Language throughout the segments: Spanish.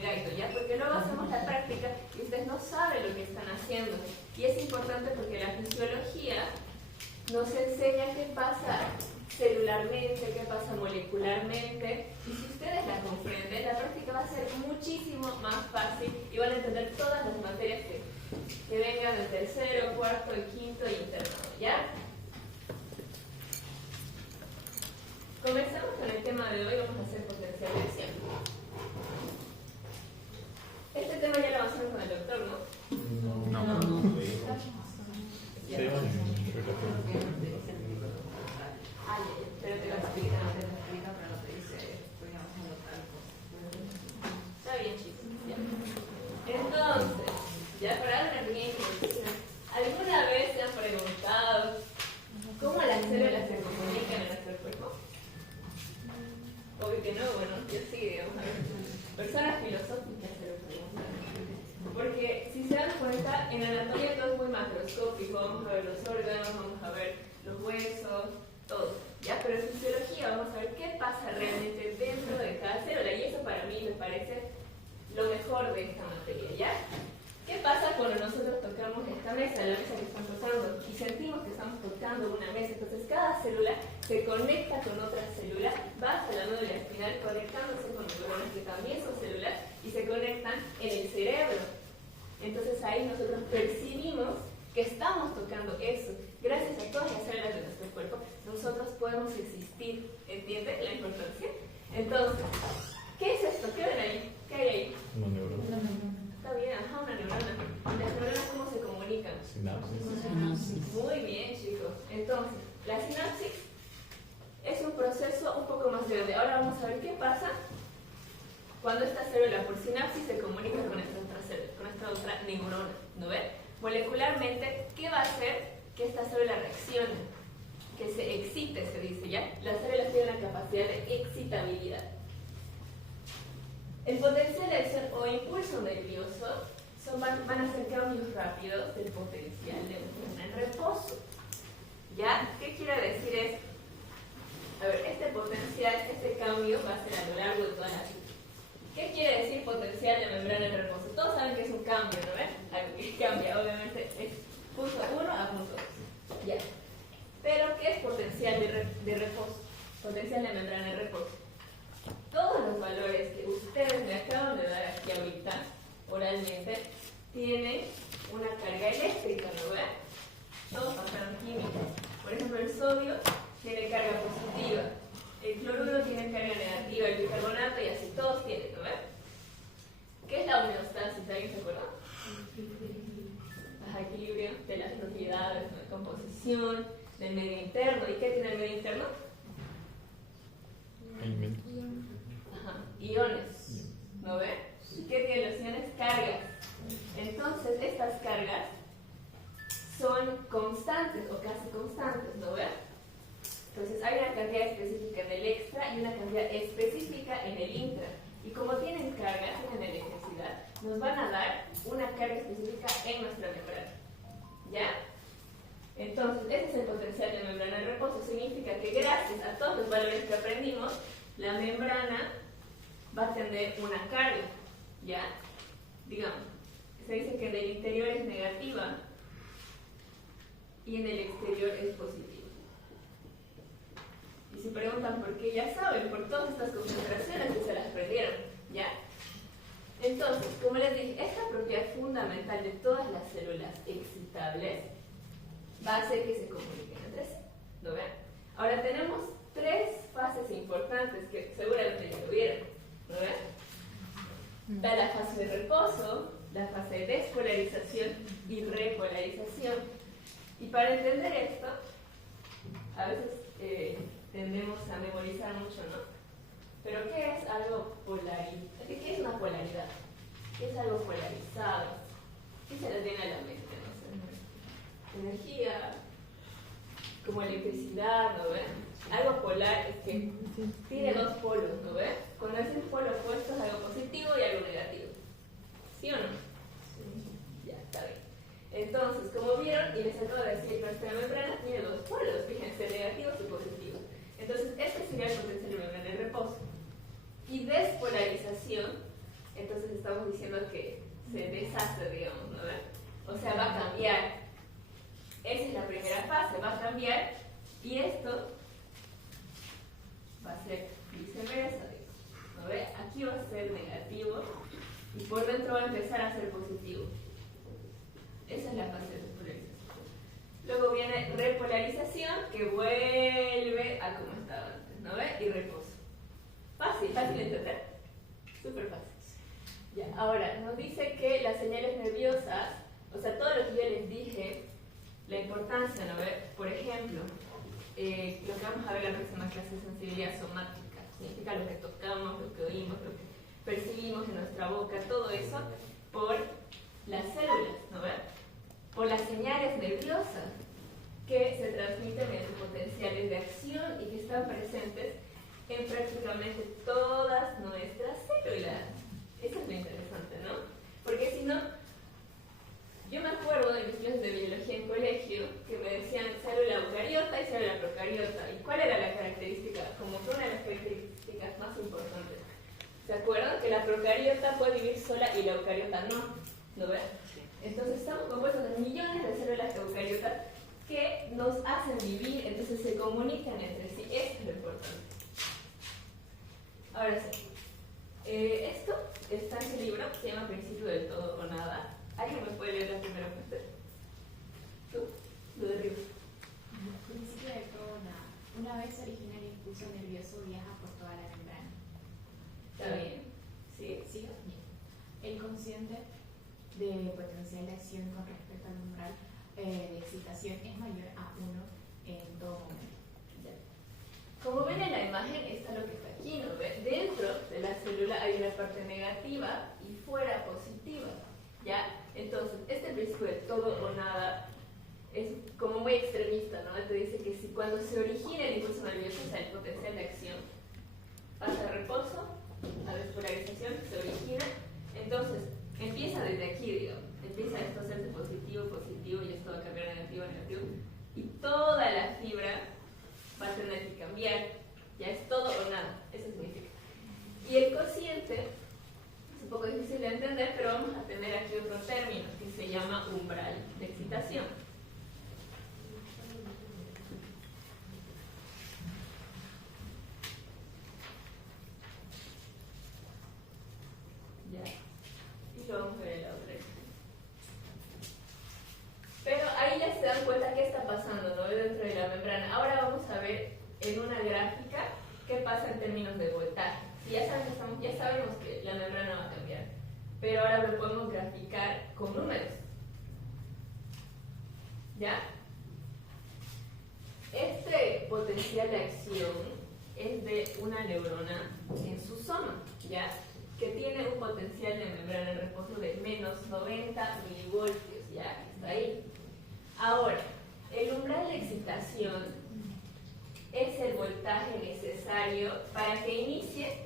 gaito, ¿ya? Porque luego hacemos la práctica y ustedes no saben lo que están haciendo. Y es importante porque la fisiología nos enseña qué pasa celularmente, qué pasa molecularmente, y si ustedes la comprenden, la práctica va a ser muchísimo más fácil y van a entender todas las materias que vengan del tercero, cuarto, y quinto y internado, ¿ya? Comenzamos con el tema de hoy, vamos a hacer potencialización. Este tema ya lo vamos a hacer con el doctor, ¿no? No. Pero te lo explica, pero no te dice, podríamos anotar cosas. Está bien, chicos. Ya. Entonces, ya para dar una pequeña introducción, ¿alguna vez se han preguntado cómo las células se comunican en nuestro cuerpo? Obvio que no, bueno, yo sí, digamos, a ver. Personas filosóficas se lo preguntan. Porque si se dan cuenta, en anatomía todo es muy macroscópico, vamos a ver los órganos, vamos a ver los huesos, todo, ¿ya? Pero en fisiología vamos a ver qué pasa realmente dentro de cada célula, y eso para mí me parece lo mejor de esta materia, ¿ya? ¿Qué pasa cuando nosotros tocamos esta mesa, la mesa que estamos tocando, y sentimos que estamos tocando una mesa? Entonces cada célula se conecta con otra célula, va hasta la médula espinal conectándose con neuronas que también son células y se conectan en el cerebro. Entonces ahí nosotros percibimos que estamos tocando eso. Gracias a todas las células de nuestro cuerpo, nosotros podemos existir. ¿Entienden la importancia? Entonces, ¿qué es esto? ¿Qué ven ahí? ¿Qué hay ahí? Una neurona. Está bien, ajá, una neurona. ¿Las neuronas cómo se comunican? Sinapsis. Muy bien, chicos. Entonces, la sinapsis es un proceso un poco más grande. Ahora vamos a ver qué pasa cuando esta célula por sinapsis se comunica con esta otra célula, con esta otra neurona. ¿No ven? Molecularmente, ¿qué va a hacer que esta célula reaccione? Que se excite, se dice, ¿ya? Las células tienen la capacidad de excitabilidad. El potencial de acción o impulso nervioso van a ser cambios rápidos del potencial de membrana en reposo. ¿Ya? ¿Qué quiere decir esto? A ver, este potencial, este cambio va a ser a lo largo de toda la vida. ¿Qué quiere decir potencial de membrana en reposo? Todos saben que es un cambio, ¿no ven? Algo que cambia, obviamente, es punto 1 a punto 2. Ya. Pero, ¿qué es potencial de reposo? Potencial de membrana en reposo. Todos los valores que ustedes me acaban de dar aquí ahorita, oralmente, tienen una carga eléctrica, ¿no ven? Todos pasaron química. Por ejemplo, el sodio tiene carga positiva, el cloruro tiene carga negativa, el bicarbonato y así, todos tienen, ¿no ven? ¿Qué es la homeostasis? ¿Alguien se acuerda? El equilibrio de las propiedades de composición, del medio interno. ¿Y qué tiene el medio interno? Ajá, iones, ¿no ven? ¿Qué tienen los iones? Cargas. Entonces, estas cargas son constantes o casi constantes, ¿no ven? Entonces, hay una cantidad específica en el extra y una cantidad específica en el intra. Y como tienen carga, tienen electricidad, nos van a dar una carga específica en nuestra membrana. ¿Ya? Entonces, ese es el potencial de membrana en reposo. Significa que gracias a todos los valores que aprendimos, la membrana va a tener una carga. ¿Ya? Digamos, se dice que en el interior es negativa y en el exterior es positiva. Y si preguntan por qué, ya saben, por todas estas concentraciones que se las aprendieron. ¿Ya? Entonces, como les dije, esta propiedad fundamental de todas las células excitables va a hacer que se comuniquen entre sí. ¿Lo ven? Ahora tenemos tres fases importantes que seguramente ya lo vieron. ¿Lo ven? Está la fase de reposo, la fase de despolarización y repolarización. Y para entender esto, a veces tendemos a memorizar mucho, ¿no? Pero ¿qué es algo polarizado? ¿Qué es una polaridad? ¿Qué es algo polarizado? ¿Qué se les viene a la mente? No sé. Energía, como electricidad, ¿no ven? Algo polar es que tiene dos polos, ¿no ven? Cuando es el polo opuesto es algo positivo y algo negativo. ¿Sí o no? Sí. Ya, está bien. Entonces, como vieron, y les acabo de decir, nuestra membrana tiene dos polos, fíjense, negativos y positivos. Entonces, este sería el potencial de membrana en reposo. Y despolarización entonces estamos diciendo que se deshace, digamos, ¿no? O sea, va a cambiar. Esa es la primera fase, va a cambiar y esto va a ser viceversa, ¿no ve? Aquí va a ser negativo y por dentro va a empezar a ser positivo. Esa es la fase de despolarización. Luego viene repolarización, que vuelve a como estaba antes, ¿no ve? Y reposo. Fácil, fácil de entender. Súper fácil. Ya, ahora, nos dice que las señales nerviosas, o sea, todo lo que yo les dije, la importancia, ¿no ve? Por ejemplo, lo que vamos a ver en la próxima clase es sensibilidad somática. Significa lo que tocamos, lo que oímos, lo que percibimos en nuestra boca, todo eso por las células, ¿no ve? Por las señales nerviosas que se transmiten en potenciales de acción y que están presentes en prácticamente todas nuestras células. Eso es lo interesante, ¿no? Porque si no, yo me acuerdo de mis clases de biología en colegio que me decían célula eucariota y célula procariota. ¿Y cuál era la característica? Como que una de las características más importantes. ¿Se acuerdan? Que la procariota puede vivir sola y la eucariota no. ¿No ven? Entonces estamos compuestos de millones de células eucariotas que nos hacen vivir, entonces se comunican entre sí. Eso es lo importante. Ahora sí. Esto está en su libro, se llama Principio del Todo o Nada. ¿Alguien me puede leer la primera parte? ¿Tú? Lo de arriba. Principio del todo o nada. Una vez origina el impulso nervioso, viaja por toda la membrana. ¿Está bien? ¿Sí? ¿Sigo? Bien. El consciente de potencial de acción con respecto al umbral de excitación es mayor a 1 en todo momento. Como ven en la imagen, está lo que está aquí, ¿no ven? Dentro de la célula hay una parte negativa y fuera positiva, ¿ya? Entonces, este principio de todo o nada es como muy extremista, ¿no? Te dice que si cuando se origina el impulso nervioso, o sea, el potencial de acción, pasa a reposo, a despolarización, se origina, entonces empieza desde aquí, digamos, empieza esto a hacerse positivo, positivo, y esto va a cambiar negativo, negativo, y toda la fibra va a tener que cambiar, ya es todo o nada, eso significa. Y el cociente es un poco difícil de entender, pero vamos a tener aquí otro término que se llama umbral de excitación. Ya, y lo vamos a ver en la otra. Pero ahí ya se dan cuenta qué está pasando, ¿no? Dentro de la membrana. Ahora vamos a ver en una gráfica qué pasa en términos de voltaje. Si ya sabemos que la membrana va a cambiar, pero ahora lo podemos graficar con números. ¿Ya? Este potencial de acción es de una neurona en su soma, ¿ya? Que tiene un potencial de membrana en reposo de menos 90 milivoltios, ¿ya? Está ahí. Ahora, el umbral de excitación es el voltaje necesario para que inicie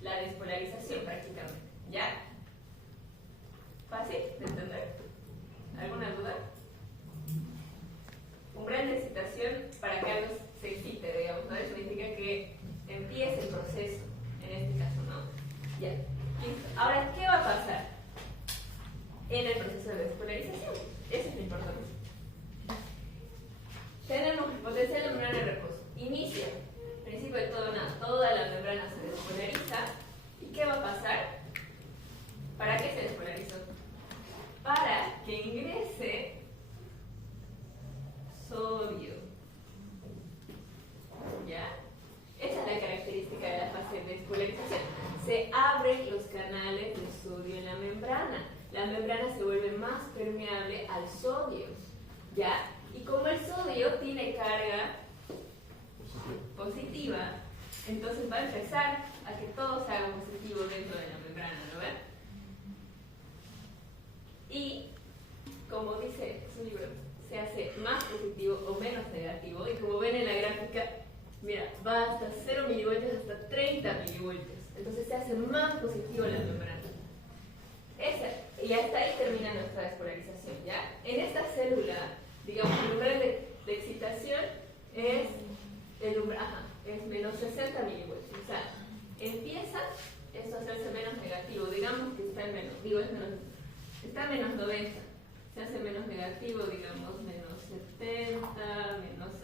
la despolarización prácticamente, ¿ya? ¿Fácil de entender? ¿Alguna duda? Umbral de excitación para que algo se excite, digamos, ¿no? Eso significa que empiece el proceso, en este caso, ¿no? Ya. Listo. Ahora, ¿qué va a pasar en el proceso de despolarización? Eso es lo importante. Tenemos el potencial de membrana de reposo. Inicia, principio de todo nada, toda la membrana se despolariza. ¿Y qué va a pasar? ¿Para qué se despolarizó? Para que ingrese sodio. ¿Ya? Esa es la característica de la fase de despolarización. Se abren los canales de sodio en la membrana. La membrana se vuelve más permeable al sodio. ¿Ya? Y como el sodio tiene carga positiva, entonces va a empezar a que todo se haga positivo dentro de la membrana, ¿no ven? Y, como dice su libro, se hace más positivo o menos negativo, y como ven en la gráfica, mira, va hasta 0 milivoltios hasta 30 milivoltios, entonces se hace más positivo la membrana. Y hasta ahí termina nuestra despolarización, ¿ya? En esta célula, digamos, el umbral de excitación es es menos 60 milivoltios. O sea, empieza esto a hacerse menos negativo. negativo, digamos que está en menos, está en menos 90, se hace menos negativo, digamos menos 70,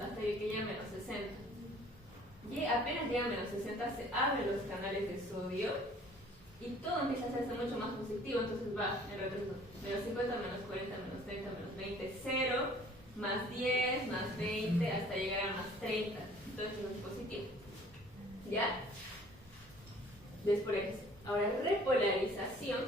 hasta que llega a menos 60. Y apenas llega a menos 60 se abren los canales de sodio y todo empieza a hacerse mucho más positivo, entonces va en retroceso, menos 50, menos 40, menos 30, menos 20, 0, más 10, más 20, hasta llegar a más 30, entonces es positivo. ¿Ya? Después, ahora repolarización,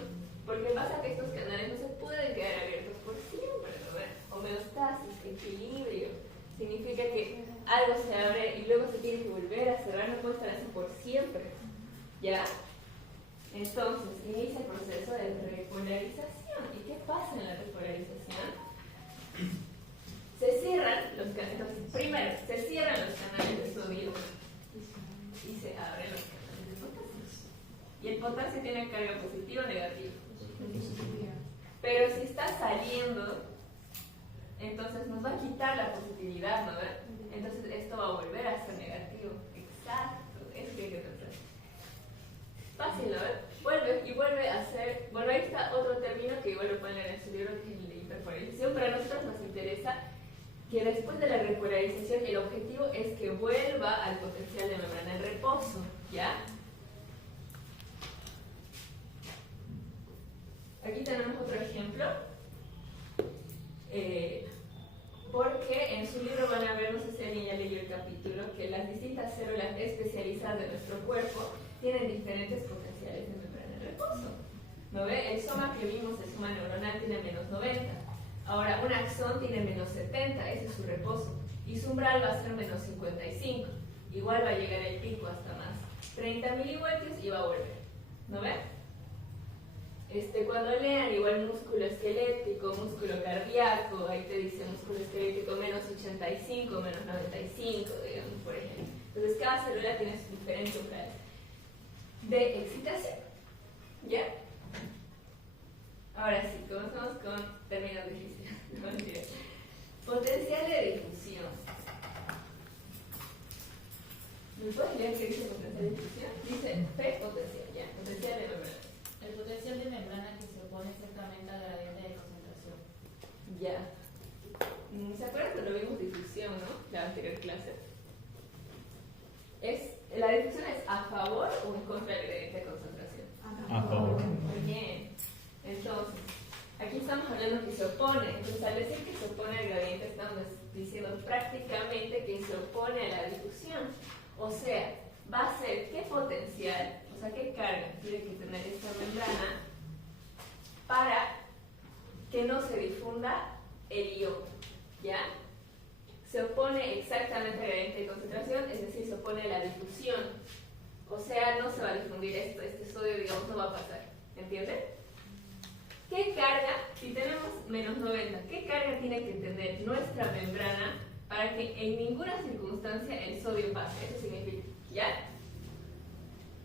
porque pasa que estos canales no se pueden quedar abiertos por siempre, ¿no? Homeostasis, equilibrio, significa que algo se abre y luego se tiene que volver a cerrar, no puede estar así por siempre, ¿ya? Entonces, inicia el proceso de repolarización. ¿Y qué pasa en la repolarización? Se cierran los canales, primero, se cierran los canales de sodio y se abren los canales de potasio. Y el potasio tiene carga positiva o negativa. Pero si está saliendo, entonces nos va a quitar la positividad, ¿no? Entonces esto va a volver a ser negativo. Exacto, eso tiene que pensar. Fácil, ¿no? Vuelve a ser, bueno, ahí está otro término que igual lo pueden leer en su libro, que es el de hiperpolarización, pero a nosotros nos interesa que después de la repolarización el objetivo es que vuelva al potencial de membrana en reposo, ¿ya? Aquí tenemos otro ejemplo, porque en su libro van a ver, no sé si alguien ya leyó el capítulo, que las distintas células especializadas de nuestro cuerpo tienen diferentes potenciales de membrana en reposo. ¿No ve? El soma que vimos, el soma neuronal, tiene menos 90. Ahora, un axón tiene menos 70, ese es su reposo. Y su umbral va a ser menos 55. Igual va a llegar el pico hasta más 30 milivoltios y va a volver. ¿No ve? Cuando lean igual músculo esquelético, músculo cardíaco, ahí te dice músculo esquelético menos 85, menos 95, digamos, por ejemplo. Entonces, cada célula tiene su diferente umbral de excitación. ¿Ya? Ahora sí, comenzamos con términos difíciles. Potencial de difusión. ¿Me puedes leer qué dice potencial de difusión? Dice P potencial, ya, potencial de membrana. El potencial de membrana que se opone exactamente al gradiente de concentración. Ya. ¿Se acuerdan cuando vimos difusión, no? La anterior clase. ¿La difusión es a favor o en contra del gradiente de concentración? A favor. Muy bien. Entonces, aquí estamos hablando que se opone. Entonces, al decir que se opone al gradiente, estamos diciendo prácticamente que se opone a la difusión. O sea, va a ser qué potencial, o sea, qué carga tiene que tener esta membrana para que no se difunda el ion, ¿ya? Se opone exactamente al gradiente de concentración, es decir, se opone a la difusión. O sea, no se va a difundir esto, este sodio, digamos, no va a pasar. ¿Entienden? ¿Qué carga, si tenemos menos 90, qué carga tiene que tener nuestra membrana para que en ninguna circunstancia el sodio pase? Eso significa, ¿ya?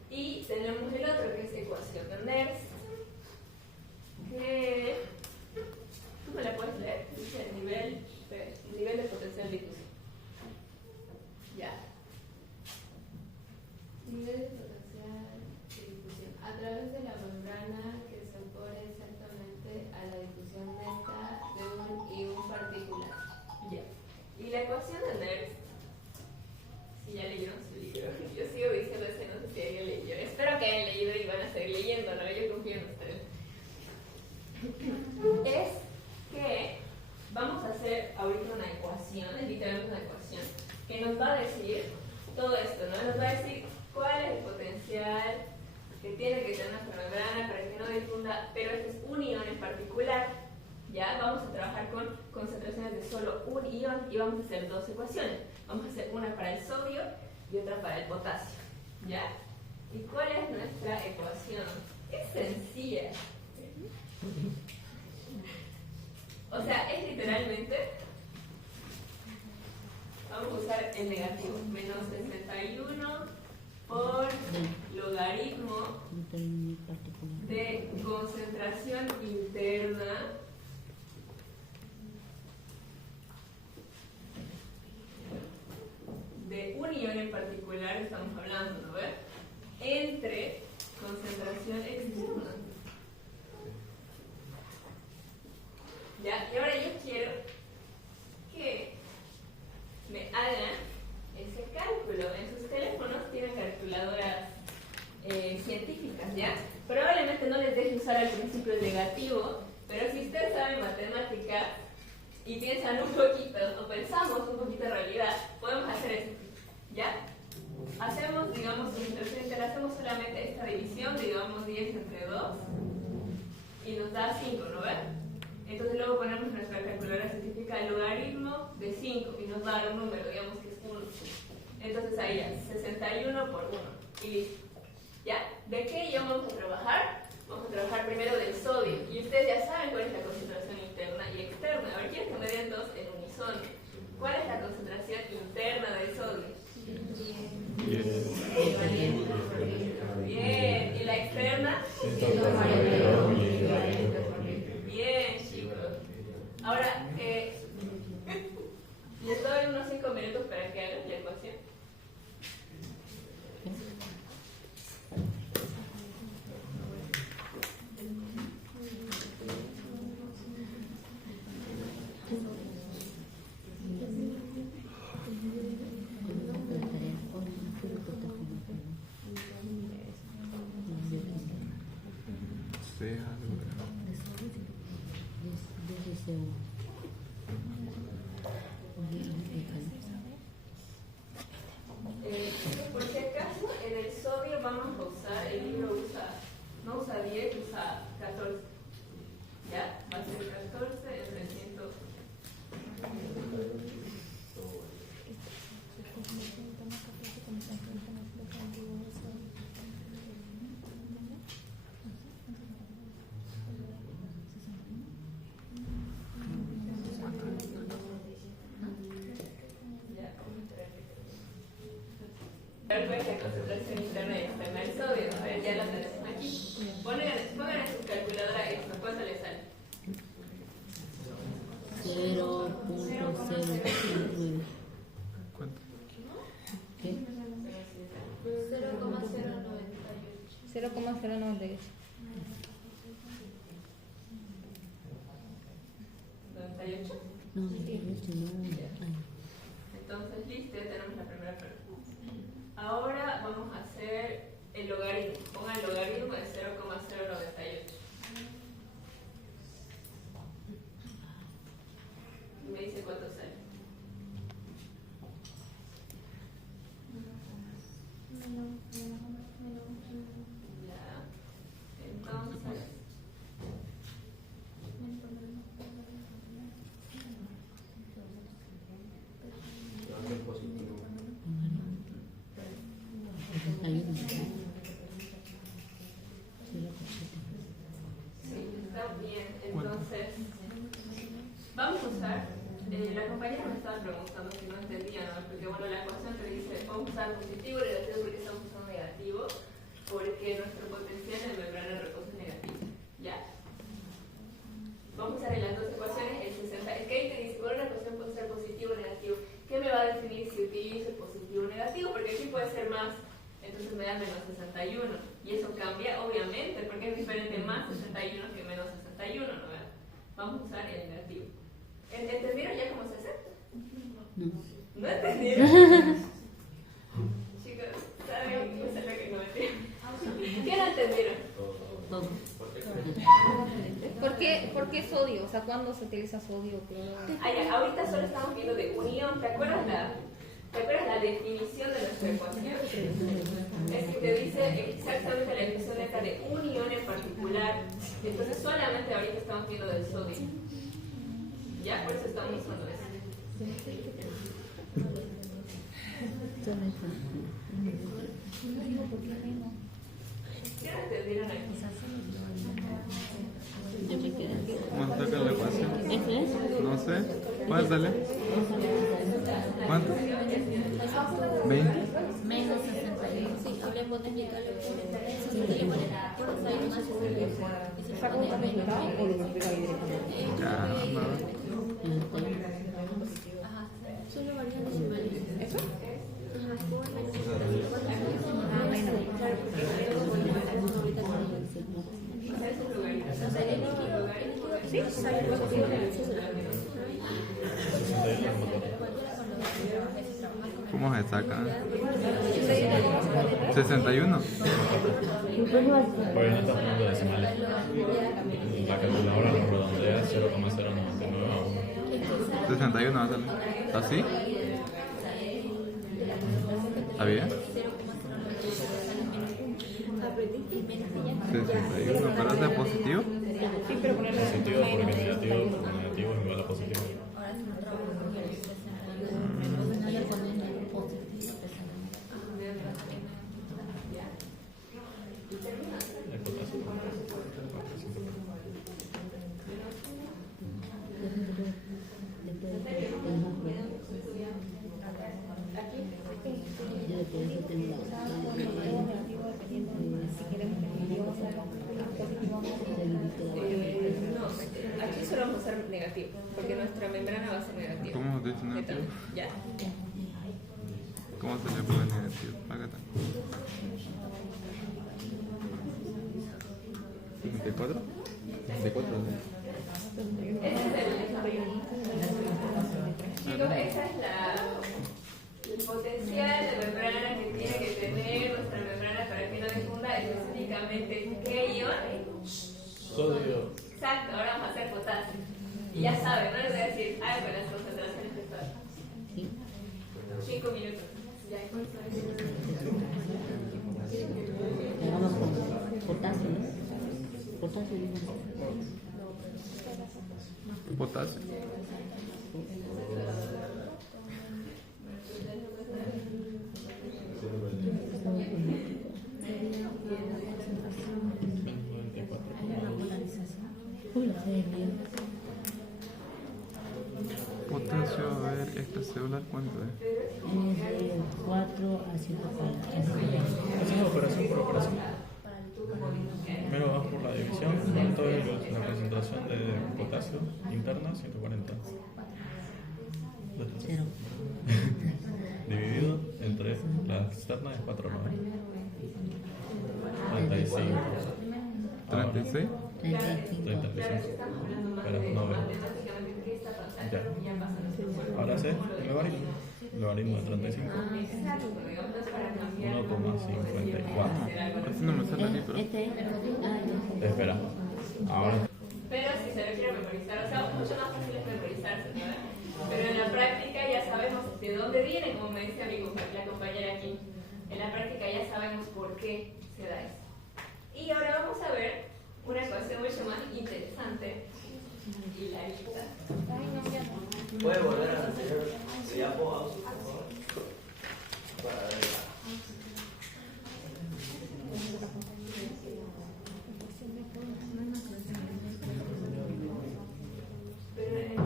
Y tenemos el otro, que es ecuación de Nernst, que tú me la puedes leer, dice nivel de potencial de difusión. Ya. Nivel de potencial de difusión. A través de la membrana que se opone exactamente a la difusión neta de un ion particular. Ya. Y la ecuación de Nernst, si ya leyeron su libro, yo sigo diciendo ese, no sé si alguien leyó. Espero que hayan leído y van a seguir leyendo, ¿no? Yo confío en ustedes. Es que vamos a hacer ahorita una ecuación, es literalmente una ecuación, que nos va a decir todo esto, ¿no? Nos va a decir cuál es el potencial que tiene que tener nuestra membrana para que no difunda, pero este es un ion en particular. Ya vamos a trabajar con concentraciones de solo un ion y vamos a hacer dos ecuaciones. Vamos a hacer una para el sodio y otra para el potasio. ¿Ya? ¿Y cuál es nuestra ecuación? Es sencilla. O sea, es literalmente, vamos a usar el negativo, menos 61 por logaritmo de concentración interna de un ion en particular, estamos hablando, ¿no? Entre concentración externa. ¿ya? Probablemente no les deje usar al principio el negativo, pero si ustedes saben matemáticas y piensan un poquito, o pensamos un poquito en realidad, podemos hacer esto, ¿ya? Hacemos, digamos, hacemos solamente esta división, digamos 10 entre 2, y nos da 5, ¿no ven? Entonces luego ponemos nuestra calculadora científica el logaritmo de 5 y nos va a dar un número, digamos que es 1. Entonces ahí ya, 61 por 1 y listo. ¿Ya? ¿De qué ya vamos a trabajar? Vamos a trabajar primero del sodio. Y ustedes ya saben cuál es la concentración interna y externa. A ver, quiero que me den dos en unísono. ¿Cuál es la concentración interna del sodio? Bien. ¿Y la externa? Bien, chicos. Ahora, les doy unos 5 minutos para que hagan la ecuación. Por si acaso, en el sodio vamos a usar, el libro no usa 10, usa 14. ¿Ya? Va a ser 14 entre 100. ¿Cuál es la concentración interna y externa del sodio? A ver, ya la tenemos aquí. Pongan en su calculadora esto. ¿Cuánto le sale? 0.009. ¿Cuánto? ¿Qué? 0,098. 98. No, 98 no. Ay. Entonces, listo, ya tenemos la primera pregunta. Ahora vamos a hacer el logaritmo. Pongan el logaritmo de 0,098. Y me dice cuánto sale. Ya. Entonces. Está bien, entonces vamos a usar, la compañera me estaba preguntando si no entendía, ¿no? Porque bueno, la ecuación te dice, vamos a usar positivo y negativo porque estamos usando negativo, porque nuestro potencial en membrana de reposo es negativo, ¿ya? Vamos a usar en las dos ecuaciones el 60, es que ahí te dice, bueno, una ecuación puede ser positivo o negativo, ¿qué me va a definir si utilizo el positivo o negativo? Porque aquí puede ser más, entonces me da menos 61. Y eso cambia, obviamente, porque es diferente más 61 que menos 61, ¿no? Vamos a usar el negativo. ¿Entendieron ya cómo se hace? ¿No entendieron? Chicos, ¿saben qué es lo que no entienden? ¿Qué no entendieron? Todo. ¿Por qué sodio? O sea, ¿cuándo se utiliza sodio? Ahorita solo estamos viendo de unión. ¿Te acuerdas la definición de nuestra ecuación? Es que te dice exactamente la definición de unión en particular. Entonces solamente ahorita estamos viendo del sodio. Ya, por eso estamos usando eso. ¿Qué no entendieron aquí? Yo me quedé. ¿Cuánto saca la ecuación? ¿Ese es? No sé. Pásale. ¿Cuánto? 20. Menos 61. Sí, hablemos de explicarlo por 60 por ahí más 61. ¿Saco un resultado o lo explica ahí directamente? Ya, va. Ajá. Solo varían decimales. ¿Eso? Ajá, por menos 61. Ah, bueno. Sí, ¿Cómo se saca? 61. Porque no está poniendo decimales. La calculadora lo redondea 0,099 a 1. 61 va a salir. ¿Así? ¿Está bien? 61, ¿pero es de positivo? Positivo porque negativo es igual a positivo. El potasio. No, aquí solo vamos a hacer negativo, porque nuestra membrana va a ser negativa. ¿Cómo hemos dicho negativo? ¿Ya? ¿Cómo se le pone negativo? Acá está. 54. 54. Chicos, esa es el potencial de membrana que tiene que tener nuestra membrana para que no difunda específicamente qué ion. Sodio. Exacto, ahora vamos a hacer potasio. Y ya saben, no les voy a decir, con las concentraciones que están. 5 minutos. Ya. Vamos con potasio, ¿no? Potasio. Potasio. Potasio, a ver, extracelular, ¿cuánto es? De 4 a 5 Hacemos operación por operación. Primero vamos por la división. ¿Cuánto es la concentración de potasio interna? 140. 0. Dividido entre la externa es 4,9. 35. 36. 35. Espera, 9. Ya. Ahora sé el logaritmo. Logaritmo de 35. 1,54. Así no me sale aquí, pero. Espera. Ahora. Pero si se lo quieren memorizar, o sea, mucho más fácil es memorizarse, ¿no? Pero en la práctica ya sabemos de dónde viene, como me dice la compañera aquí. En la práctica ya sabemos por qué se da eso. Y ahora vamos a ver una ecuación mucho más interesante y la lista. ¿Puede volver a la anterior diapo, por favor? Para ver. Pero en realidad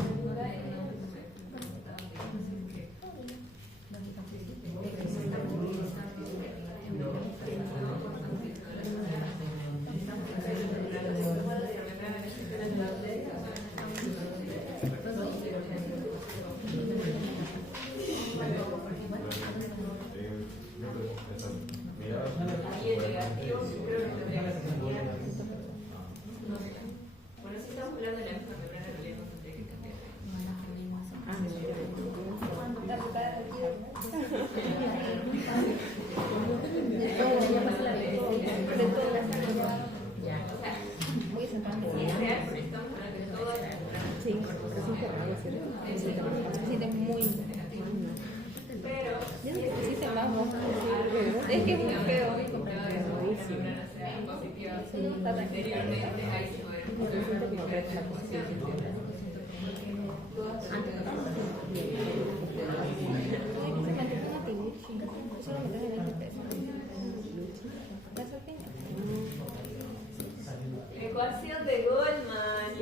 y el negativo creo que tendría que ser no sé. Bueno, si estamos hablando de la misma membrana, en realidad no tendría que cambiar. Muy sentado. Sí, es real, porque estamos hablando de todo el Sí, porque es encerrado, ¿cierto? Se siente muy. pero Ya no se siente más, ¿no? Es que es muy feo. anteriormente, ahí se podemos hacer diferentes ecuaciones. Ecuación de Goldman.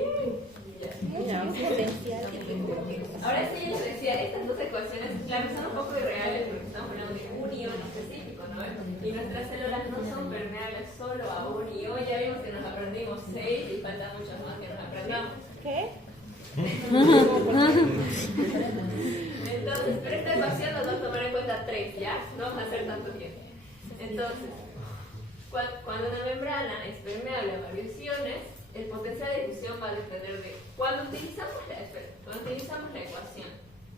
Ahora sí, les decía, estas dos ecuaciones, claro, son un poco irreales porque estamos hablando de un ion específico, ¿no? Y nuestras células no son permeables solo a un ion. Ya vimos que nos aprendimos 6 y faltan muchas más que nos aprendamos. ¿Qué? Entonces, pero esta ecuación nos va a tomar en cuenta 3, ¿ya? No vamos a hacer tanto tiempo. Entonces, cuando una membrana es permeable a varios iones, el potencial de difusión va a depender de cuando utilizamos la ecuación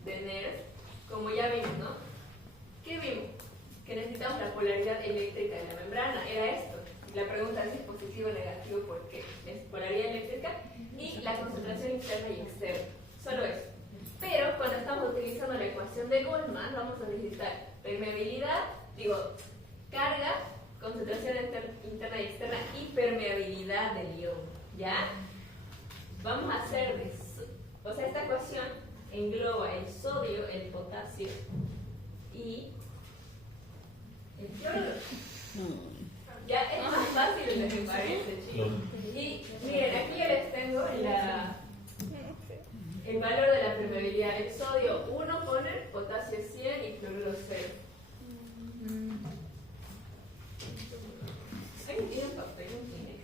de NERF, como ya vimos, ¿no? ¿Qué vimos? que necesitamos la polaridad eléctrica de la membrana. Era esto. La pregunta es si es positivo o negativo, ¿por qué? Es polaridad eléctrica y la concentración interna y externa. Solo eso. Pero cuando estamos utilizando la ecuación de Goldman, vamos a necesitar permeabilidad, carga, concentración interna y externa y permeabilidad del ion. ¿Ya? Vamos a hacer esta ecuación engloba el sodio, el potasio y el cloruro. Ya es más fácil de lo que parece, chicos. Y miren, aquí yo les tengo el valor de la permeabilidad. El sodio 1 pone, potasio 100 y cloruro 0. ¿Alguien tiene un papel? Un Kleenex.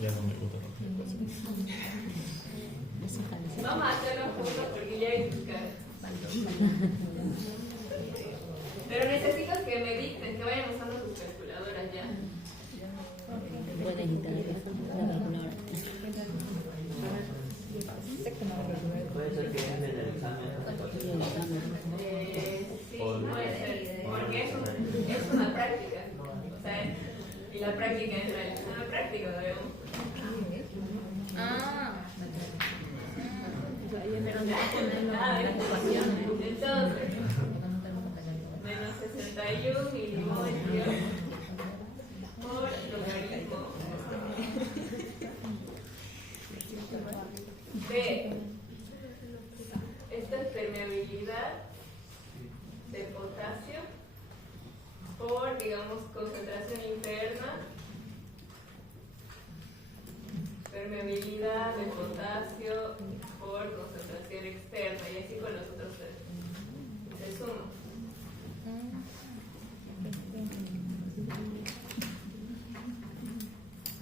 Ya no me gusta tanto. Vamos a hacerlo juntos porque ya hay que pero necesito que me dicten, que vayan usando sus calculadoras ya. Puedes instalar la calculadora. Puede ser que en el examen. Sí, puede ser, porque es una práctica. O sea, y la práctica es una práctica, debemos. Entonces, menos 61 milivoltios por logaritmo de esta es permeabilidad de potasio por, digamos, concentración interna, permeabilidad de potasio por concentración externa, y así con los otros se suman.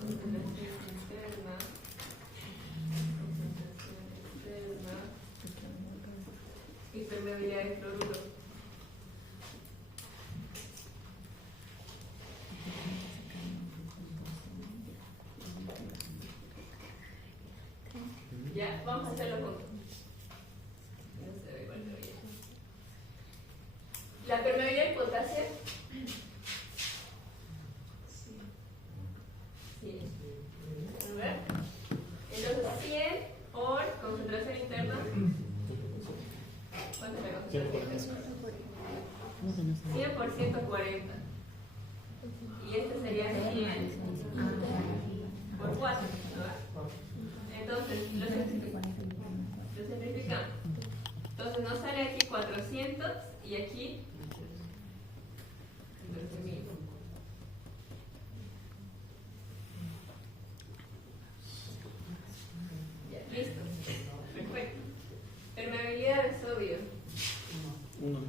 Concentración interna, y permeabilidad de cloruro. Ya, vamos a hacerlo juntos. No se ve igual todavía. La permeabilidad del potasio. Sí. A ver. Entonces 100 por concentración interna. ¿Cuánto es la concentración interna? 100 por 140. Y este sería 100 por 4. Entonces, lo simplificamos. Entonces nos sale aquí 400 y aquí 14.000. Ya, listo. Perfecto. Permeabilidad de sodio. 1.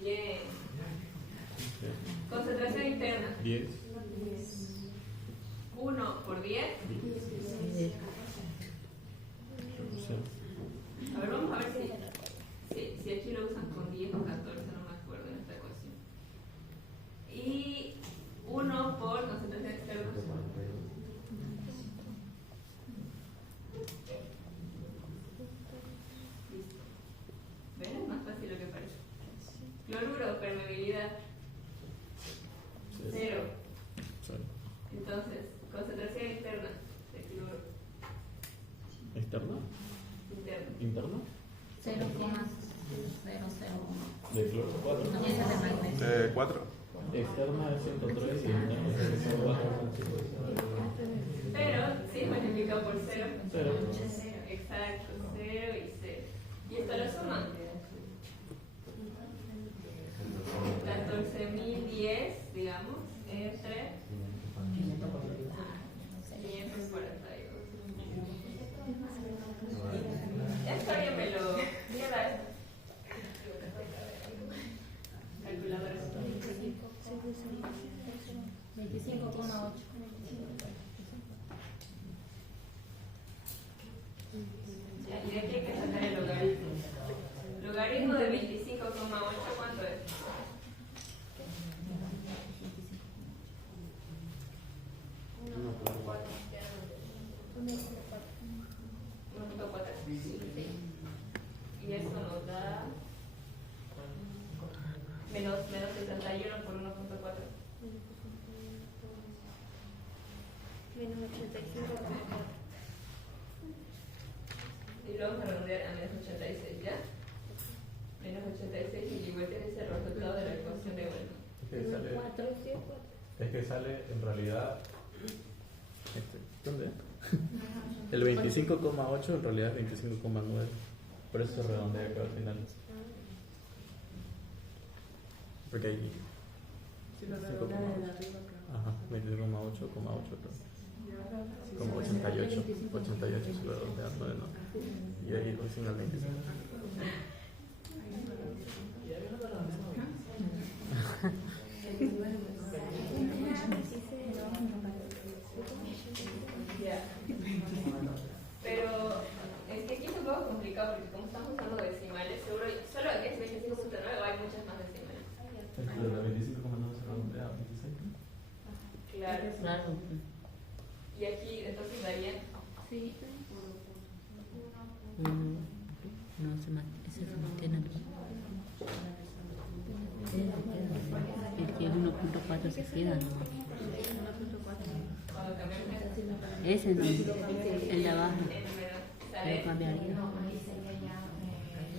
Bien. Concentración interna. 10. 1 por 10. A ver, vamos a ver si aquí lo usan con 10 o 14, no me acuerdo en esta ecuación. Y 1 por concentración externa. Listo. ¿Ven? Es más fácil lo que parece. Cloruro, permeabilidad 0. Entonces, concentración externa de cloruro. ¿Externa? Interna. ¿Interna? 0,001. De cloro 4. No, esa es de magnesio. De 4. Externa es 103 y interna es 104. Pero, sí, multiplicado por 0. 0. Exacto, 0 y 0. Y esto lo suman. 14.010, digamos, entre 542. Esto alguien me lo... ¿Qué da esto? Calculadora. 25,8. Ya, y de aquí hay que sacar el logaritmo. Logaritmo de 25,8, ¿cuánto es? 1,4. menos 71 por 1.4. Menos 85. Y lo vamos a redondear a menos 86, ¿ya? Menos 86 milivoltios es el resultado de la ecuación de Goldman. Es que sale en realidad. ¿Dónde? El 25,8 en realidad es 25,9. Por eso se redondea acá al final. Porque hay. Si lo redondea de arriba, claro. Ajá, 25,8, como 88 se lo redondea, 9 no. Y ahí al final 25. Pero es que aquí es un poco complicado porque como estamos usando decimales, seguro solo es 25.9 o hay muchas más decimales. Pero la 25,9 se redondea a 26. Claro. Claro. Y aquí entonces daría. Sí. No, ese se mantiene aquí. El que es 1.4 se queda, ¿no? Cuando cambiamos Ese no, el de abajo. sale. Lo cambiaría.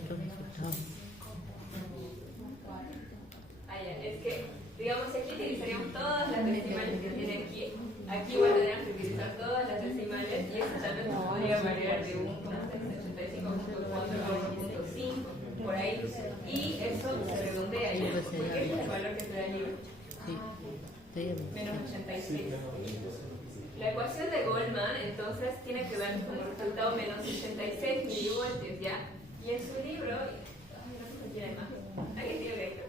Los resultados. Ah, ya, es que, digamos, aquí utilizaríamos todas las decimales que tiene aquí. Aquí igual tendríamos que utilizar todas las decimales y eso tal vez podría variar de 1,85.4 a 1.5, por ahí. Y eso se redondea ya, porque ese es el valor que te da el libro. Sí, Menos 86. La ecuación de Goldman entonces tiene que ver como resultado menos 86 milivoltios, ¿ya? Y en su libro, ay, no sé si tiene más. ¿Alguien tiene esto?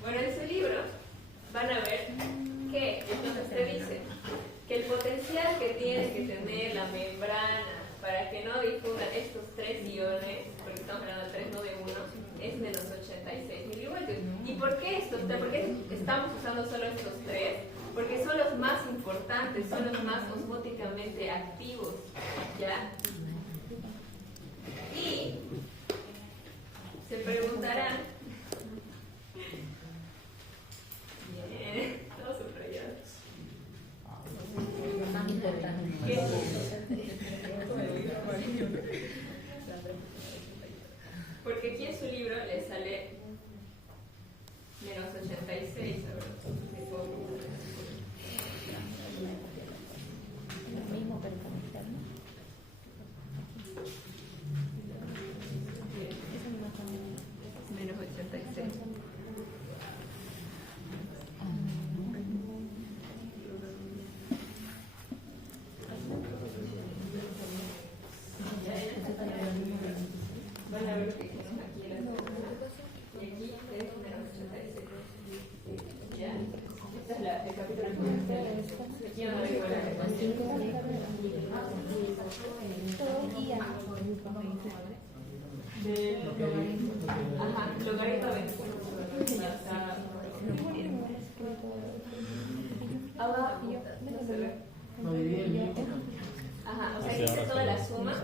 Bueno, en su libro van a ver que entonces te dice que el potencial que tiene que tener la membrana para que no difundan estos 3 iones, porque estamos hablando de 3, no de 1, es menos 86 milivoltios. ¿Y por qué estos 3? ¿Por qué estamos usando solo estos 3? Porque son los más importantes, son los más osmóticamente activos, ¿ya? Y se preguntarán, bien, todos subrayados. Porque aquí en su libro le sale menos 86, a ver, Lo mismo para conectar, ¿no? menos 86. Van a ver lo que hicieron aquí en la y aquí es menos 86. ¿Ya? Este es el capítulo exponencial. Aquí no lo igual la ecuación. Ajá, logaritmo de 21. Abajo no se ve. Ajá, o sea, aquí está toda la suma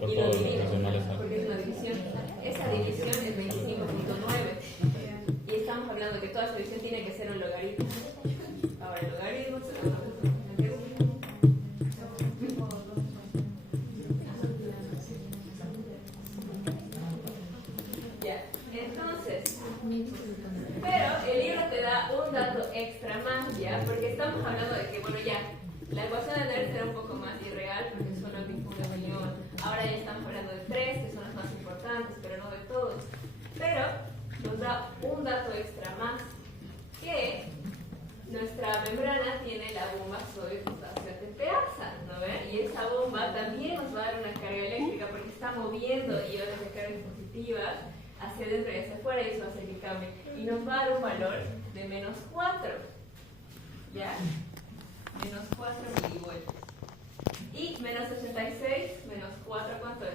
y lo divide, porque es una división. Esa división es 25.9 y estamos hablando de que toda esa división tiene que ser un logaritmo. Ahora el logaritmo se lo vamos a ya, entonces, pero el libro te da un dato extra más, ¿ya? Porque estamos hablando de que, bueno, ya, la ecuación de Nernst era un poco más irreal porque solo difunde un ion. Ahora ya estamos hablando de 3, que son los más importantes, pero no de todos. Pero nos da un dato extra más, que nuestra membrana tiene la bomba sodio-potasio ATPasa, ¿no ven? Y esa bomba también nos va a dar una carga eléctrica porque está moviendo iones de carga positivas hacia adentro y hacia afuera y eso hace que cambie. Y nos va a dar un valor de menos 4, ¿ya? Menos 4 milivoltios. Y menos 86 menos 4, ¿cuánto es?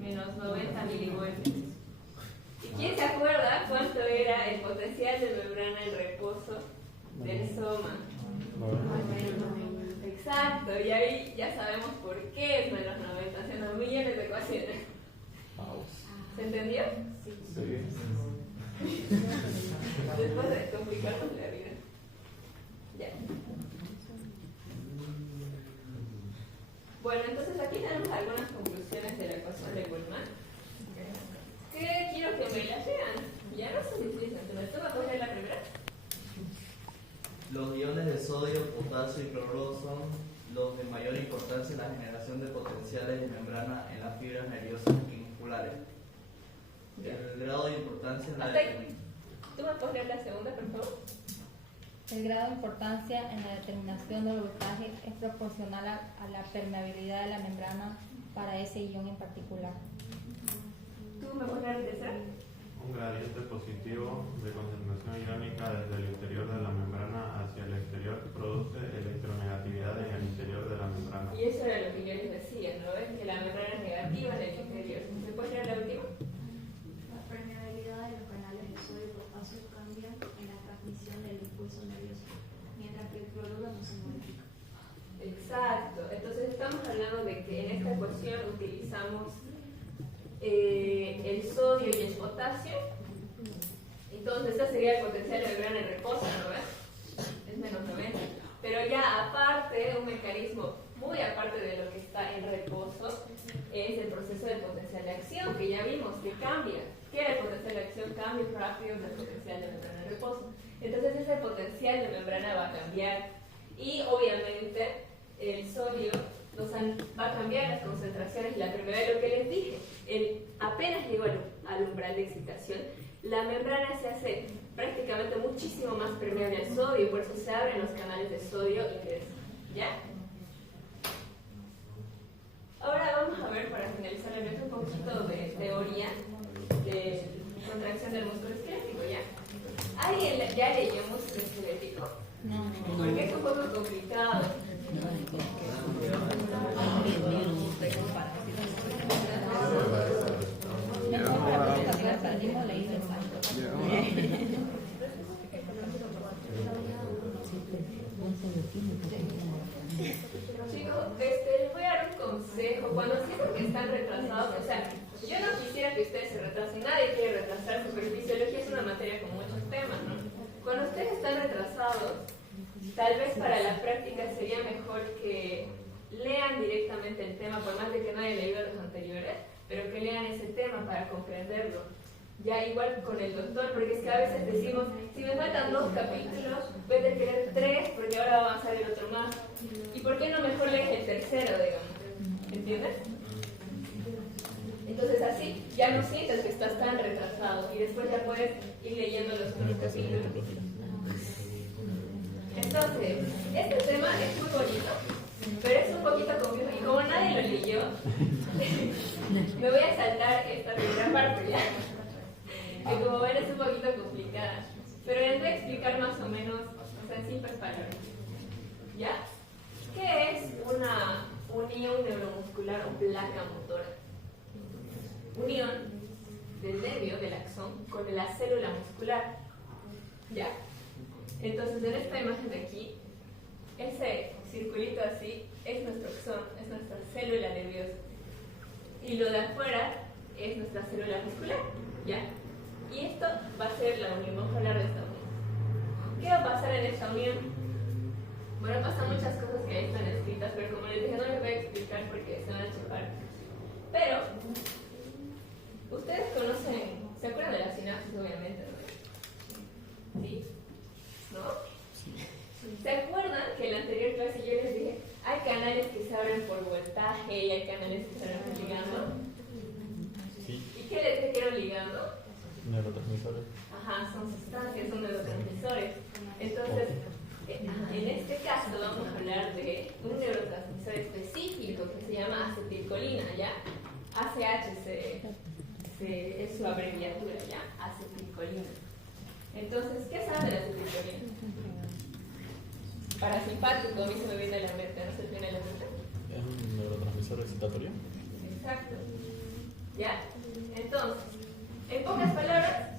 Menos 90 milivoltios. ¿Y quién se acuerda cuánto era el potencial de membrana en reposo del soma? Exacto, y ahí ya sabemos por qué es menos 90 tenemos algunas conclusiones de la ecuación de Goldman. Que quiero que me las lean. Ya no son difíciles. ¿Me toca coger la primera? Los iones de sodio, potasio y cloruro son los de mayor importancia en la generación de potenciales de membrana en las fibras nerviosas y musculares. El grado de importancia en la ¿Tú me puedes leer la segunda, por favor? El grado de importancia en la determinación del voltaje es proporcional a la permeabilidad de la membrana para ese ion en particular. ¿Tú me puedes leer la tercera? Un gradiente positivo de concentración iónica desde el interior de la membrana hacia el exterior produce electronegatividad en el interior de la membrana. Y eso era lo que yo les decía, ¿no ves? Que la membrana es negativa en el interior. ¿Me puedes leer la última? La permeabilidad de los canales de sodio y potasio cambian en la transmisión del impulso nervioso, mientras que el cloruro no se modifica. Exacto. Entonces estamos hablando de que en esta ecuación utilizamos el sodio y el potasio. Entonces este sería el potencial de membrana en reposo, ¿no ves? Es menos 90. Pero ya aparte, un mecanismo muy aparte de lo que está en reposo es el proceso de potencial de acción, que ya vimos que cambia. ¿Qué era el potencial de acción? Cambio rápido del potencial de membrana en reposo. Entonces ese potencial de membrana va a cambiar y obviamente el sodio va a cambiar las concentraciones y la permeabilidad. Lo que les dije, apenas llegó al umbral de excitación, la membrana se hace prácticamente muchísimo más permeable al sodio, por eso se abren los canales de sodio inverso. ¿Ya? Ahora vamos a ver, para finalizar el evento, un poquito de teoría de contracción del músculo esquelético. ¿Ya? ¿Alguien ya leyó músculo esquelético? No. Porque es un poco complicado. Chicos, les voy a dar un consejo. Cuando sientan que están retrasados, o sea, yo no quisiera que ustedes se retrasen, nadie quiere retrasarse, pero fisiología es una materia con muchos temas, ¿no? Cuando ustedes están retrasados, tal vez para la práctica sería mejor que lean directamente el tema, por más de que no haya leído los anteriores, pero que lean ese tema para comprenderlo. Ya igual con el doctor, porque es que a veces decimos, si me faltan 2 capítulos, voy a tener que leer 3 porque ahora va a avanzar el otro más. ¿Y por qué no mejor lees el tercero, digamos? ¿Entiendes? Entonces así ya no sientes que estás tan retrasado y después ya puedes ir leyendo los otros capítulos. Entonces, este tema es muy bonito, pero es un poquito complejo y como nadie lo leyó, me voy a saltar esta primera parte ya, que como ven es un poquito complicada, pero les voy a explicar más o menos, o sea, en simples palabras. ¿Ya? ¿Qué es una unión neuromuscular o placa motora? Unión del nervio, del axón, con la célula muscular. ¿Ya? Entonces, en esta imagen de aquí, ese circulito así es nuestro axón, es nuestra célula nerviosa. Y lo de afuera es nuestra célula muscular. ¿Ya? Y esto va a ser la unión. Vamos a hablar de esta unión. ¿Qué va a pasar en esta unión? Bueno, pasan muchas cosas que ahí están escritas, pero como les dije, no les voy a explicar porque se van a chupar. Pero, ustedes conocen, ¿se acuerdan de la sinapsis, obviamente, no? ¿Sí? ¿No? ¿Se acuerdan que en la anterior clase yo les dije, hay canales que se abren por voltaje y hay canales que se abren por ligando? Sí. ¿Y qué les dije que era un ligando? Neurotransmisores. Ajá, son sustancias, son neurotransmisores. Entonces, en este caso vamos a hablar de un neurotransmisor específico que se llama acetilcolina, ¿ya? ACH es su abreviatura, ¿ya? Acetilcolina. Entonces, ¿qué saben de la acetilcolina? Parasimpático, a mí se me viene a la mente, ¿no se te viene a la mente? ¿Es un neurotransmisor excitatorio? Exacto. ¿Ya? Entonces, en pocas palabras,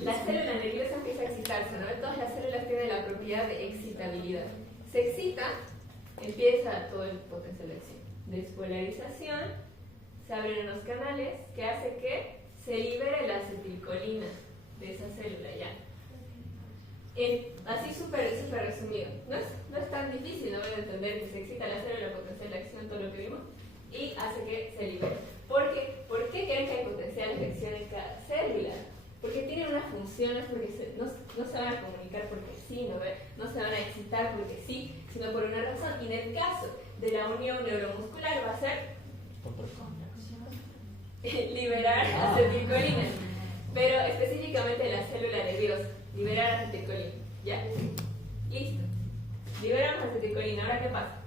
la célula nerviosa empieza a excitarse, ¿no? Todas las células tienen la propiedad de excitabilidad. Se excita, empieza todo el potencial de acción. Despolarización, se abren unos canales que hace que se libere la acetilcolina de esa célula, ¿ya? Así súper resumido. No es tan difícil, ¿no? De entender que se excita la célula, potencial de acción, todo lo que vimos, y hace que se libere. ¿Por qué creen que hay potenciales de acción en cada célula? Porque tienen unas funciones, porque no se van a comunicar porque sí, no se van a excitar porque sí, sino por una razón. Y en el caso de la unión neuromuscular va a ser liberar acetilcolina, pero específicamente la célula nerviosa, liberar acetilcolina. ¿Ya? Listo. Liberamos acetilcolina. ¿Ahora qué pasa?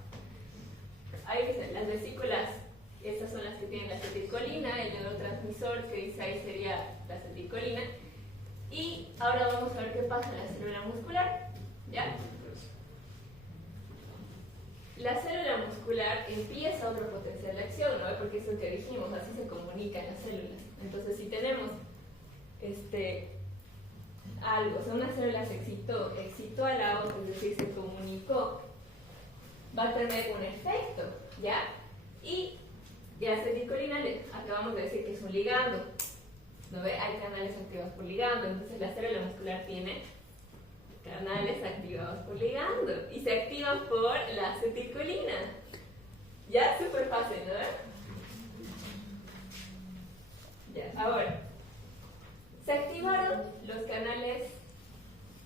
Hay que ser las vesículas. Estas son las que tienen la acetilcolina, el neurotransmisor que dice ahí sería la acetilcolina. Y ahora vamos a ver qué pasa en la célula muscular. ¿Ya? La célula muscular empieza otro potencial de acción, ¿no? Porque es lo que dijimos, así se comunican las células. Entonces, si tenemos algo, o sea, una célula se excitó a la otra, es decir, se comunicó, va a tener un efecto, ¿ya? Y la acetilcolina, acabamos de decir que es un ligando, ¿no ve? Hay canales activados por ligando, entonces la célula muscular tiene canales activados por ligando y se activan por la acetilcolina. Ya, súper fácil, ¿no? Ya, ahora, se activaron los canales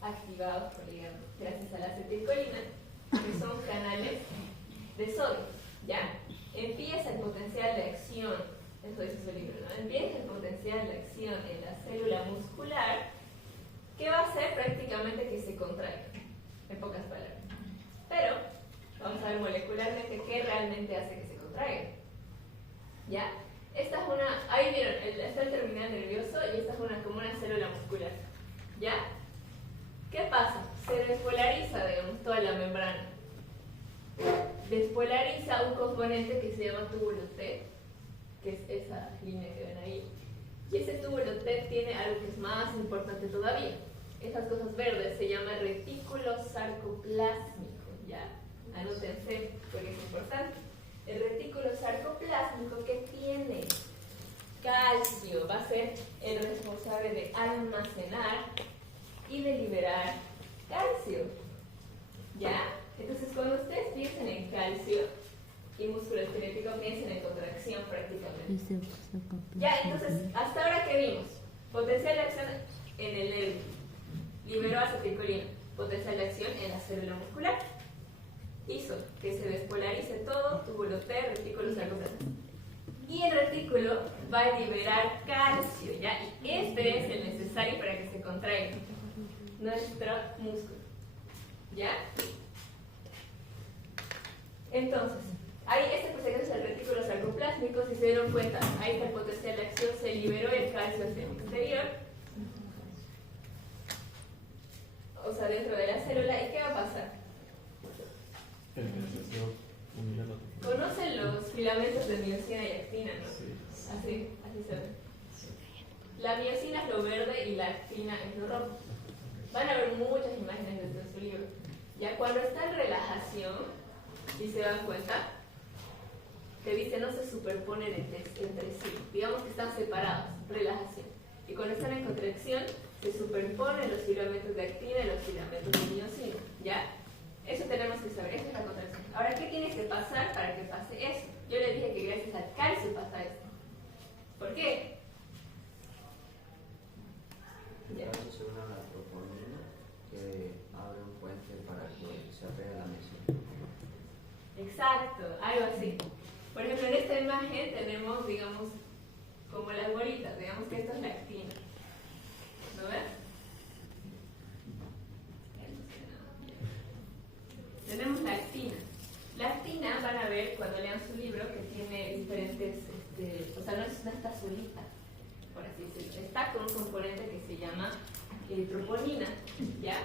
activados por ligando gracias a la acetilcolina, que son canales de sodio, ¿ya? Empieza el potencial de acción, eso dice su libro, ¿no? Empieza el potencial de acción en la célula muscular, que va a hacer prácticamente que se contraiga, en pocas palabras. Pero vamos a ver molecularmente qué realmente hace que se contraiga. ¿Ya? Esta es una, ahí vieron, está el terminal nervioso y esta es como una célula muscular. ¿Ya? ¿Qué pasa? Se despolariza, digamos, toda la membrana. Despolariza un componente que se llama túbulo T, que es esa línea que ven ahí. Y ese túbulo T tiene algo que es más importante todavía. Estas cosas verdes se llama retículo sarcoplásmico, ¿ya? Anótense porque es importante. El retículo sarcoplásmico que tiene calcio va a ser el responsable de almacenar y de liberar calcio, ¿ya? Entonces cuando ustedes piensen en calcio y músculo esquelético, piensen en contracción prácticamente. Ya, entonces, ¿hasta ahora qué vimos? Potencial de acción en el nervio. Liberó acetilcolina. Potencial de acción en la célula muscular. Hizo que se despolarice todo, túbulo T, retículo sarcoplásmico. Y el retículo va a liberar calcio, ¿ya? Y este es el necesario para que se contraiga nuestro músculo, ¿ya? Entonces, ahí este proceso es el retículo sarcoplásmico. Si se dieron cuenta, ahí está el potencial de acción, se liberó el calcio hacia el exterior, o sea, dentro de la célula. ¿Y qué va a pasar? ¿Conocen los filamentos de miosina y actina, no? Así se ve. La miosina es lo verde y la actina es lo rojo. Van a ver muchas imágenes dentro de su libro. Ya cuando está en relajación, si se dan cuenta, que dice no se superponen entre sí, digamos que están separados, relajación. Y cuando están en contracción, se superponen los filamentos de actina y los filamentos de miosina, ¿ya? Eso tenemos que saber, esa es la contracción. Ahora, ¿qué tiene que pasar para que pase eso? Yo les dije que gracias al calcio pasa esto. ¿Por qué? El calcio se une a la troponina, que abre un puente para que se apegue a la miosina. Exacto, algo así. Por ejemplo, en esta imagen tenemos, digamos, como las bolitas, digamos que esto es la actina. ¿No ves? Tenemos la actina. La actina, van a ver cuando lean su libro, que tiene diferentes, o sea, no está solita, por así decirlo. Está con un componente que se llama troponina, ¿ya?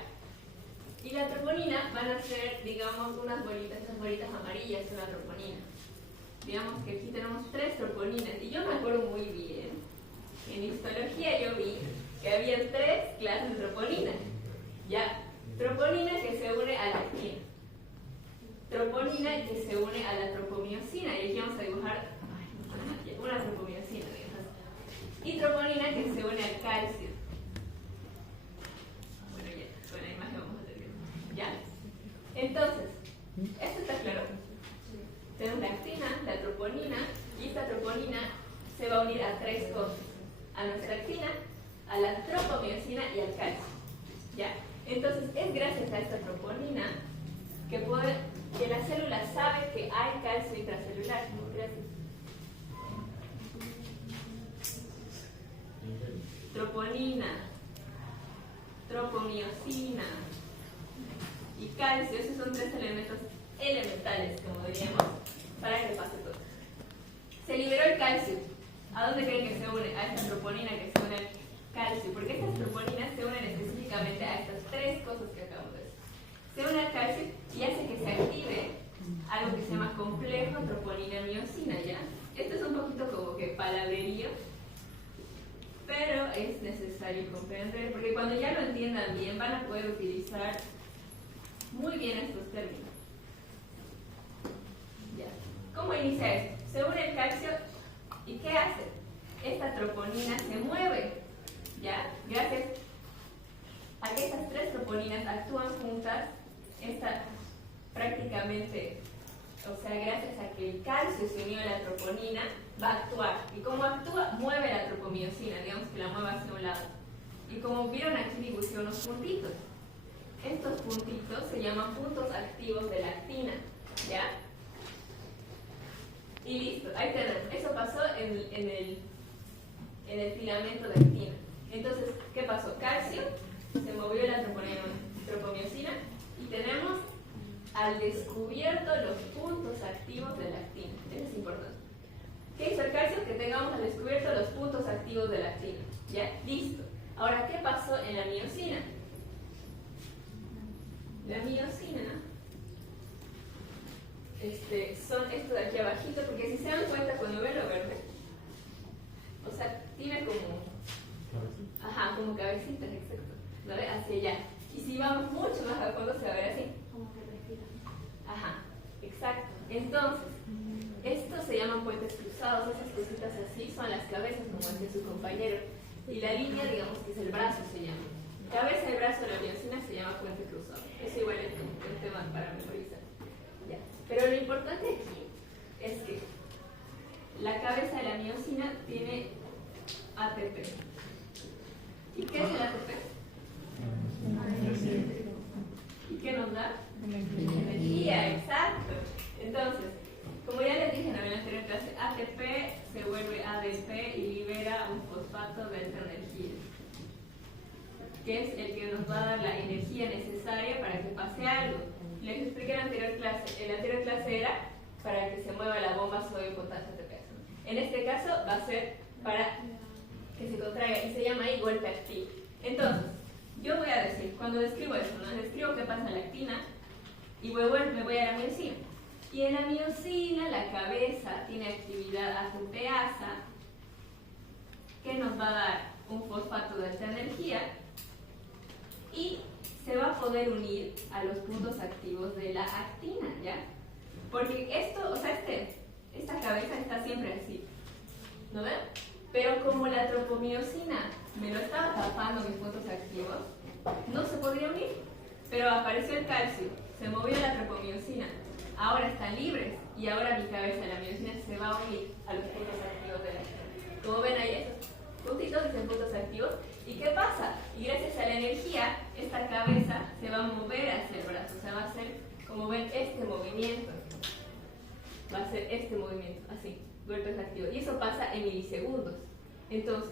Y la troponina van a ser, digamos, unas bolitas, estas bolitas amarillas, es una troponina. Digamos que aquí tenemos 3 troponinas. Y yo me acuerdo muy bien, en histología yo vi que había 3 clases de troponina. ¿Ya? Troponina que se une a la actina. Troponina que se une a la tropomiosina. Y aquí vamos a dibujar una tropomiosina, digamos. Y troponina que se une al calcio. Bueno, ya, buena imagen. a unir a tres cosas: a nuestra actina, a la tropomiosina y al calcio. ¿Ya? Entonces, es gracias a esta troponina que la célula sabe que hay calcio intracelular. Gracias. Troponina, tropomiosina y calcio, esos son tres elementos elementales, como diríamos, para que pase todo. Se liberó el calcio. ¿A dónde creen que se une? A esta troponina que se une al calcio, porque estas troponinas se unen específicamente a estas tres cosas que acabamos de decir. Se une al calcio y hace que se active algo que se llama complejo troponina-miosina, ¿ya? Esto es un poquito como que palabrerío, pero es necesario comprender, porque cuando ya lo entiendan bien van a poder utilizar muy bien estos términos. Ya. ¿Cómo inicia esto? Se une el calcio y ¿qué hace? Esta troponina se mueve, ¿ya? Gracias a que estas tres troponinas actúan juntas, esta prácticamente, o sea, gracias a que el calcio se unió a la troponina, va a actuar. ¿Y cómo actúa? Mueve la tropomiosina, digamos que la mueve hacia un lado. Y como vieron aquí dibujé unos puntitos. Estos puntitos se llaman puntos activos de la actina, ¿ya? Y listo, ahí tenemos. Eso pasó en el filamento de actina. Entonces, ¿qué pasó? Calcio, se movió la tropomiosina y tenemos al descubierto los puntos activos de la actina. Eso es importante. ¿Qué hizo el calcio? Que tengamos al descubierto los puntos activos de la actina. ¿Ya? Listo. Ahora, ¿qué pasó en la miosina? La miosina son esto de aquí abajito, porque si se dan cuenta cuando ven lo verde, o sea, tiene como cabecitas, exacto, ¿no ve? Hacia allá. Y si vamos mucho más a fondo se va a ver así. Como que respira. Ajá, exacto. Entonces, estos se llaman puentes cruzados, esas cositas así son las cabezas, como decía su compañero. Y la línea, digamos que es el brazo, se llama. Cabeza y brazo de la miosina se llama puente cruzado. Es igual el tema para memorizar. Ya. Pero lo importante aquí es que la cabeza de la miosina tiene ATP. ¿Y qué es el ATP? ¿Y qué nos da? Energía, exacto. Entonces, como ya les dije en la anterior clase, ATP se vuelve ADP y libera un fosfato de alta energía, que es el que nos va a dar la energía necesaria para que pase algo. Les expliqué en la anterior clase. En la anterior clase era para que se mueva la bomba sodio potasio ATP. En este caso va a ser para que se contraiga y se llama ahí golpe activo. Entonces, yo voy a decir, cuando describo esto, ¿no? Describo qué pasa en la actina y me voy a la miosina. Y en la miosina la cabeza tiene actividad ATPasa que nos va a dar un fosfato de alta energía y se va a poder unir a los puntos activos de la actina, ¿ya? Porque esto, o sea, esta cabeza está siempre así, ¿no ven? Pero como la tropomiosina me lo estaba tapando mis puntos activos, no se podría unir. Pero apareció el calcio, se movió la tropomiosina, ahora están libres y ahora mi cabeza, la miosina, se va a unir a los puntos activos de la actina. Como ven ahí, esos puntitos dicen puntos activos. ¿Y qué pasa? Y gracias a la energía, esta cabeza se va a mover hacia el brazo, o sea, va a hacer, como ven, este movimiento. Va a ser este movimiento, así, golpes activos. Y eso pasa en milisegundos. Entonces,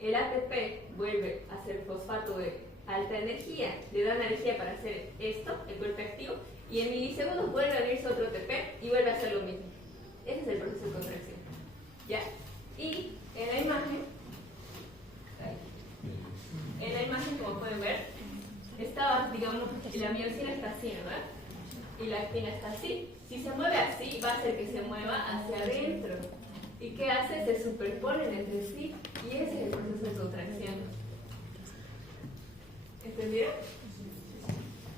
el ATP vuelve a ser fosfato de alta energía, le da energía para hacer esto, el golpe activo, y en milisegundos vuelve a abrirse otro ATP y vuelve a hacer lo mismo. Ese es el proceso de contracción. ¿Ya? Y en la imagen, como pueden ver, estaba, digamos, la miosina está así, ¿no? Y la actina está así. Si se mueve así, va a hacer que se mueva hacia adentro. ¿Y qué hace? Se superponen entre sí. Y ese es el proceso de contracción. ¿Entendieron?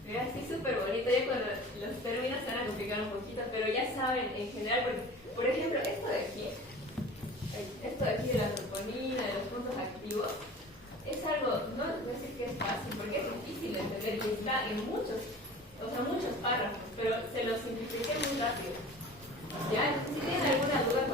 Es así súper bonito. Ya cuando los términos se van a complicar un poquito, pero ya saben en general, porque, por ejemplo, esto de aquí de la troponina, de los puntos activos, es algo, no les voy a decir que es fácil, porque es difícil de entender y está en muchos párrafos, pero se los simplifiqué muy rápido. ¿Ya? Si tienen alguna duda